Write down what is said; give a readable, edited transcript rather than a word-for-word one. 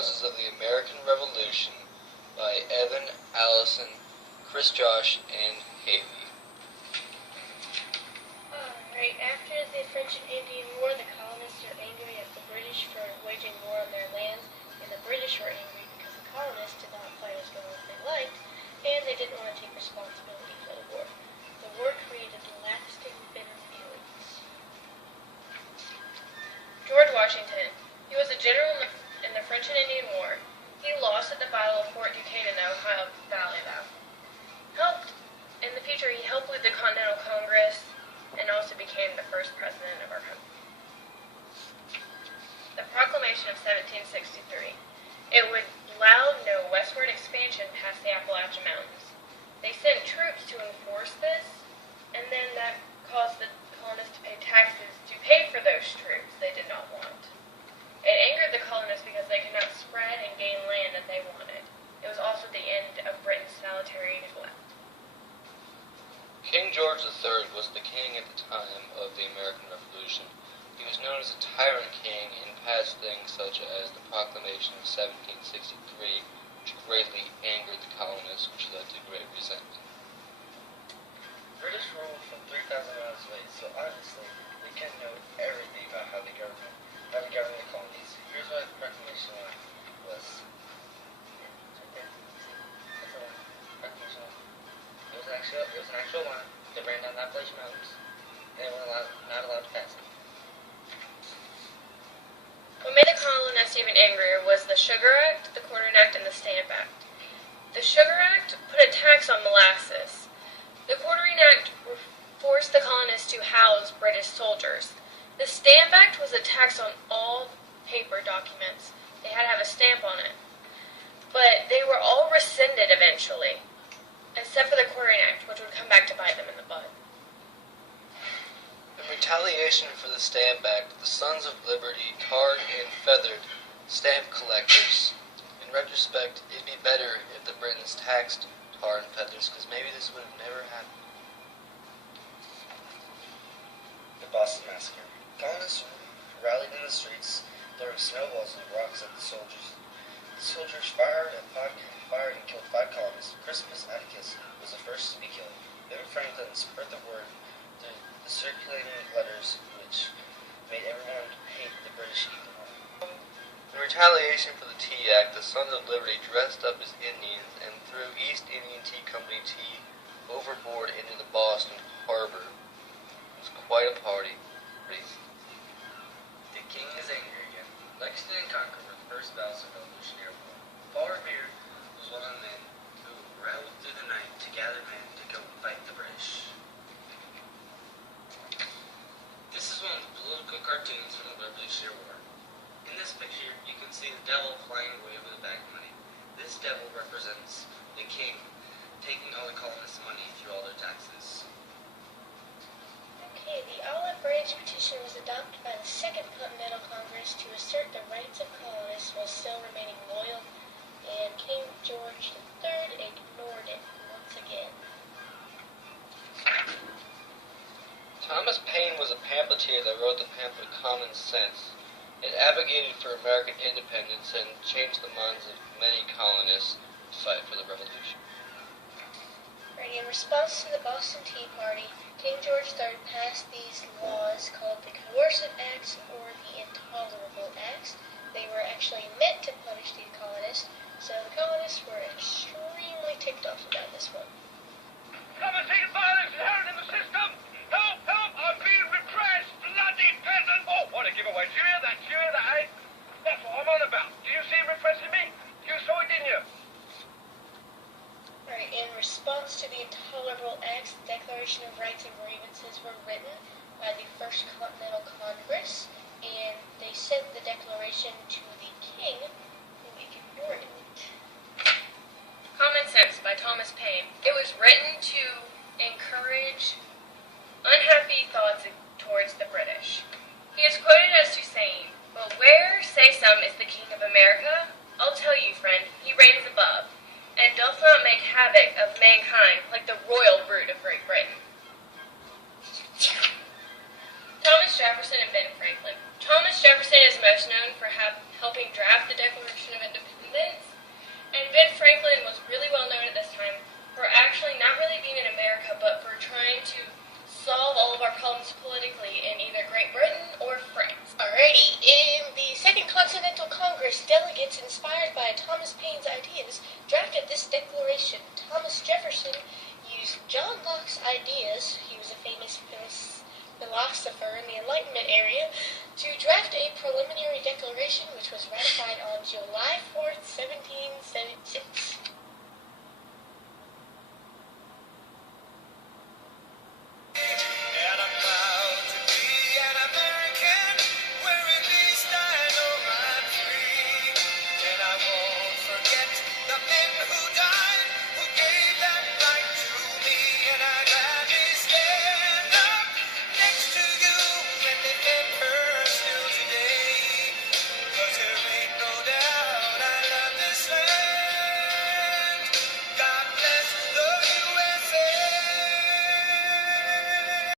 Causes of the American Revolution by Evan, Allison, Chris Josh, and Haley. Alright, after the French and Indian War, the colonists are angry at the British for waging war on their lands, and the British were angry because the colonists did not fight as well as they liked, and they didn't want to take responsibility for the war. The war created lasting bitter feelings. George Washington. He was a general in the French and Indian War. He lost at the Battle of Fort Duquesne in the Ohio Valley, In the future, he helped lead the Continental Congress and also became the first president of our country. The Proclamation of 1763. It would allow no westward expansion past the Appalachian Mountains. They sent troops to enforce this, and then that caused the colonists to pay taxes to pay for those troops they did not want. It angered the colonists because they could not spread and gain land that they wanted. It was also the end of Britain's salutary neglect. King George III was the king at the time of the American Revolution. He was known as a tyrant king and passed things such as the Proclamation of 1763, which greatly angered the colonists, which led to great resentment. British ruled from 3,000 miles away, so obviously they can know everything about how they govern the colonies. Here's what the proclamation line was. It was an actual line that ran down the Appalachian Mountains, and they were not allowed to pass it. What made the colonists even angrier was the Sugar Act, the Quartering Act, and the Stamp Act. The Sugar Act put a tax on molasses. The Quartering Act forced the colonists to house British soldiers. The Stamp Act was a tax on all paper documents. They had to have a stamp on it. But they were all rescinded eventually, except for the Quartering Act, which would come back to bite them in the butt. In retaliation for the Stamp Act, the Sons of Liberty tarred and feathered stamp collectors. In retrospect, it'd be better if the Britons taxed tar and feathers, because maybe this would have never happened. The Boston Massacre. Colonists rallied in the streets, throwing snowballs and rocks at the soldiers. The soldiers fired and killed 5 colonists. Crispus Attucks was the first to be killed. Ben Franklin spread the word through the circulating letters, which made everyone hate the British even more. In retaliation for the Tea Act, the Sons of Liberty dressed up as Indians and threw East Indian Tea Company tea overboard into the Boston harbor. It was quite a party. The king is angry again. Lexington and Concord were the first battles of the Revolutionary War. Paul Revere was one of the men who rallied through the night to gather men to go fight the British. This is one of the political cartoons from the Revolutionary War. In this picture, you can see the devil flying away over the bag of money. This devil represents the king taking all the colonists' money through all their taxes. Okay, the Olive Branch Petition was adopted by the Second Continental Congress to assert the rights of colonists while still remaining loyal, and King George III ignored it once again. Thomas Paine was a pamphleteer that wrote the pamphlet Common Sense. It advocated for American independence and changed the minds of many colonists to fight for the Revolution. Right, in response to the Boston Tea Party, King George III passed these laws called the Coercive Acts or the Intolerable Acts. They were actually meant to punish these colonists, so the colonists were extremely ticked off about this one. Commentating violence inherent in the system! Help! Help! I'm being repressed! Bloody peasant! Oh, what a giveaway! Did you hear that? Did you hear that, eh? That's what I'm on about. Do you see him repressing me? You saw it, didn't you? Right, in response to the Intolerable Acts, the Declaration of Rights and Grievances were written by the First Continental Congress, and they sent the declaration to the king, who ignored it. Common Sense by Thomas Paine. It was written to encourage unhappy thoughts towards the British. He is quoted as to saying, "But where, say some, is the King of America? I'll tell you, friend, he reigns above, and doth not make havoc of mankind like the royal brood of Great Britain." Thomas Jefferson and Ben Franklin. Thomas Jefferson is most known for helping draft the Declaration of Independence. And Ben Franklin was really well known at this time for actually not really being in America, but for trying to solve all of our problems politically in either Great Britain or France. Alrighty, in the Second Continental Congress, delegates inspired by Thomas Paine's ideas drafted this declaration. Thomas Jefferson used John Locke's ideas, he was a famous philosopher in the Enlightenment area, to draft a preliminary declaration which was ratified on July 4th, 1776.